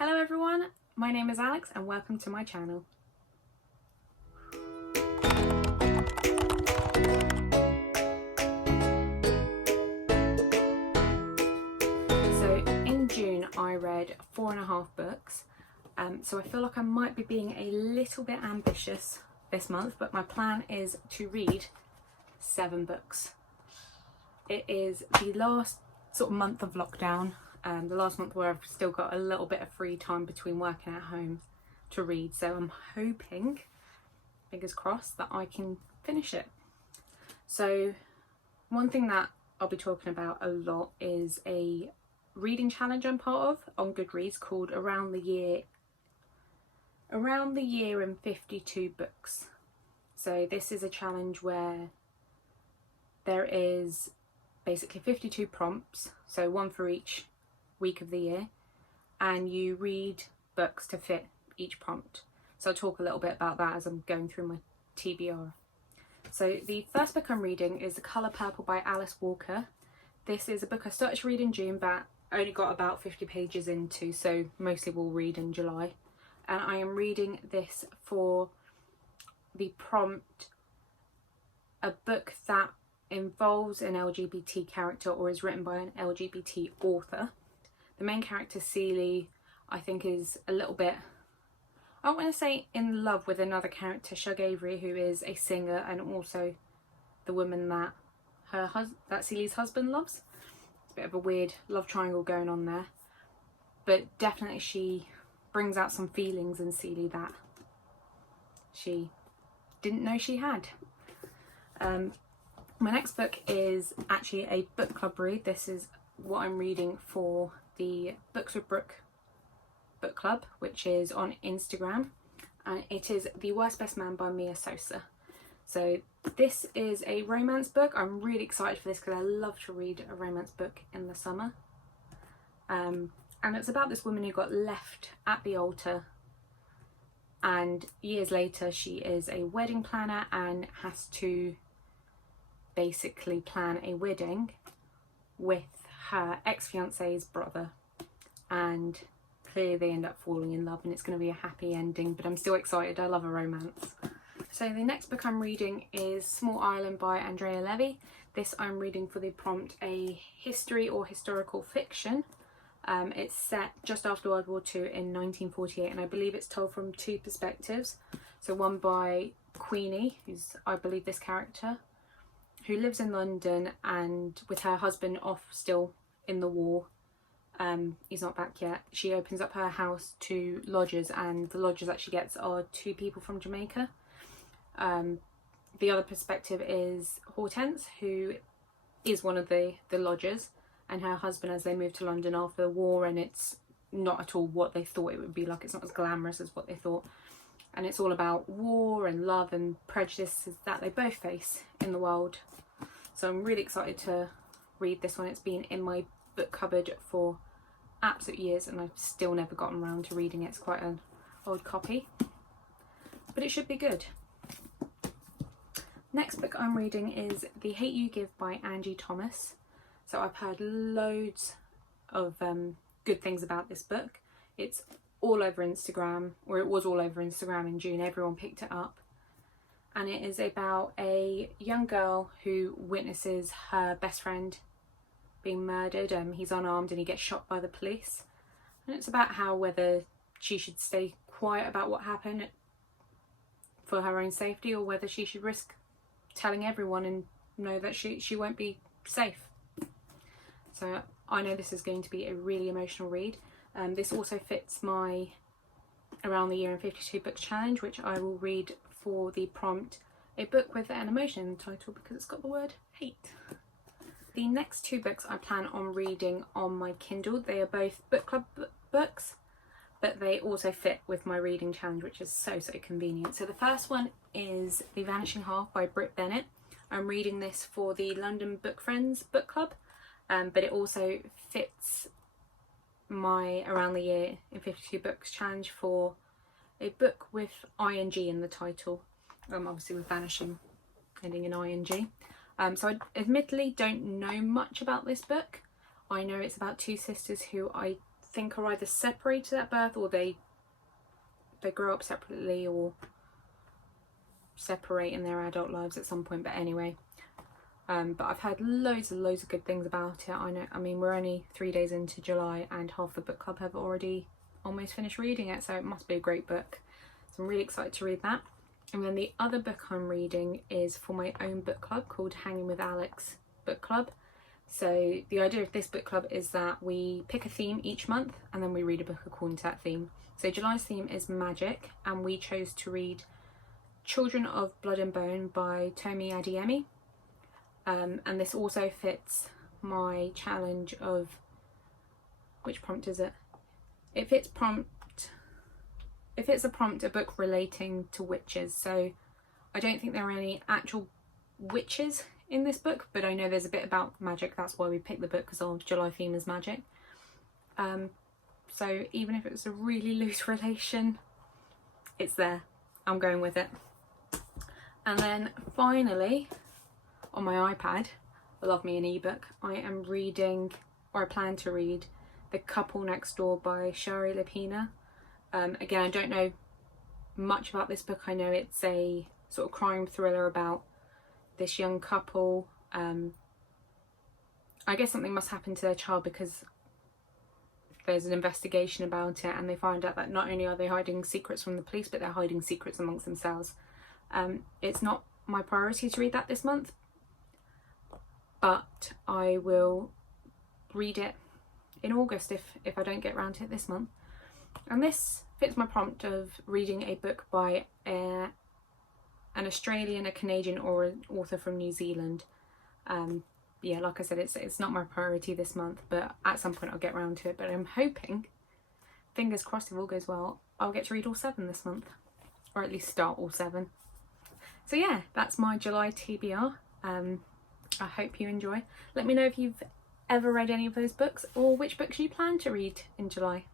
Hello everyone, my name is Alex and welcome to my channel. So in June I read 4.5 books, so I feel like I might be being a little bit ambitious this month, but my plan is to read 7 books. It is the last sort of month of lockdown. The last month where I've still got a little bit of free time between working at home to read, so I'm hoping, fingers crossed, that I can finish it. So one thing that I'll be talking about a lot is a reading challenge I'm part of on Goodreads called Around the Year in 52 Books. So this is a challenge where there is basically 52 prompts, so one for each week of the year, and you read books to fit each prompt. So I'll talk a little bit about that as I'm going through my TBR. So the first book I'm reading is The Colour Purple by Alice Walker. This is a book I started to read in June but I only got about 50 pages into, so mostly will read in July. And I am reading this for the prompt, a book that involves an LGBT character or is written by an LGBT author. The main character, Celie, I think is a little bit, I don't want to say in love with another character, Shug Avery, who is a singer and also the woman that that Celie's husband loves. It's a bit of a weird love triangle going on there, but definitely she brings out some feelings in Celie that she didn't know she had. My next book is actually a book club read. This is what I'm reading for the Books with Brooke book club, which is on Instagram, and it is The Worst Best Man by Mia Sosa. So this is a romance book. I'm really excited for this because I love to read a romance book in the summer. And it's about this woman who got left at the altar, and years later she is a wedding planner and has to basically plan a wedding with her ex-fiance's brother, and clearly they end up falling in love and it's going to be a happy ending, but I'm still excited. I love a romance. So the next book I'm reading is Small Island by Andrea Levy. This I'm reading for the prompt, a history or historical fiction. It's set just after World War II in 1948, and I believe it's told from 2 perspectives. So one by Queenie, who's I believe this character, who lives in London and with her husband off still in the war. He's not back yet. She opens up her house to lodgers, and the lodgers that she gets are 2 people from Jamaica. The other perspective is Hortense, who is one of the lodgers, and her husband as they move to London after the war, and it's not at all what they thought it would be like. It's not as glamorous as what they thought. And it's all about war and love and prejudices that they both face in the world. So I'm really excited to read this one. It's been in my book cupboard for absolute years and I've still never gotten around to reading it. It's quite an old copy, but it should be good. Next book I'm reading is The Hate You Give by Angie Thomas. So I've heard loads of good things about this book. It's all over Instagram, or it was all over Instagram in June. Everyone picked it up, and it is about a young girl who witnesses her best friend being murdered. He's unarmed and he gets shot by the police, and it's about how whether she should stay quiet about what happened for her own safety, or whether she should risk telling everyone and know that she won't be safe. So I know this is going to be a really emotional read. This also fits my Around the Year in 52 Books challenge, which I will read for the prompt, a book with an emotion in the title because it's got the word hate. The next 2 books I plan on reading on my Kindle. They are both book club books, but they also fit with my reading challenge, which is so convenient. So the first one is The Vanishing Half by Brit Bennett. I'm reading this for the London Book Friends book club, but it also fits my Around the Year in 52 Books challenge for a book with ing in the title, obviously with vanishing ending in ing. So I admittedly don't know much about this book. I know it's about 2 sisters who I think are either separated at birth, or they grow up separately or separate in their adult lives at some point. But anyway, but I've heard loads of good things about it. I mean, we're only 3 days into July and half the book club have already almost finished reading it, so it must be a great book. So I'm really excited to read that. And then the other book I'm reading is for my own book club called Hanging with Alexx book club. So the idea of this book club is that we pick a theme each month and then we read a book according to that theme. So July's theme is magic, and we chose to read Children of Blood and Bone by Tomi Adeyemi. And this also fits my challenge of, which prompt is it? It fits a prompt, a book relating to witches. So I don't think there are any actual witches in this book, but I know there's a bit about magic. That's why we picked the book, because our July theme is magic. So even if it's a really loose relation, it's there. I'm going with it. And then finally, on my iPad, I love me an ebook. I am reading, or I plan to read, The Couple Next Door by Shari Lapina. Again, I don't know much about this book. I know it's a sort of crime thriller about this young couple. I guess something must happen to their child, because there's an investigation about it, and they find out that not only are they hiding secrets from the police, but they're hiding secrets amongst themselves. It's not my priority to read that this month, but I will read it in August if I don't get around to it this month. And this fits my prompt of reading a book by an Australian, a Canadian, or an author from New Zealand. Yeah, like I said, it's not my priority this month, but at some point I'll get around to it. But I'm hoping, fingers crossed, if all goes well, I'll get to read all 7 this month, or at least start all 7. So yeah, that's my July TBR. I hope you enjoy. Let me know if you've ever read any of those books, or which books you plan to read in July.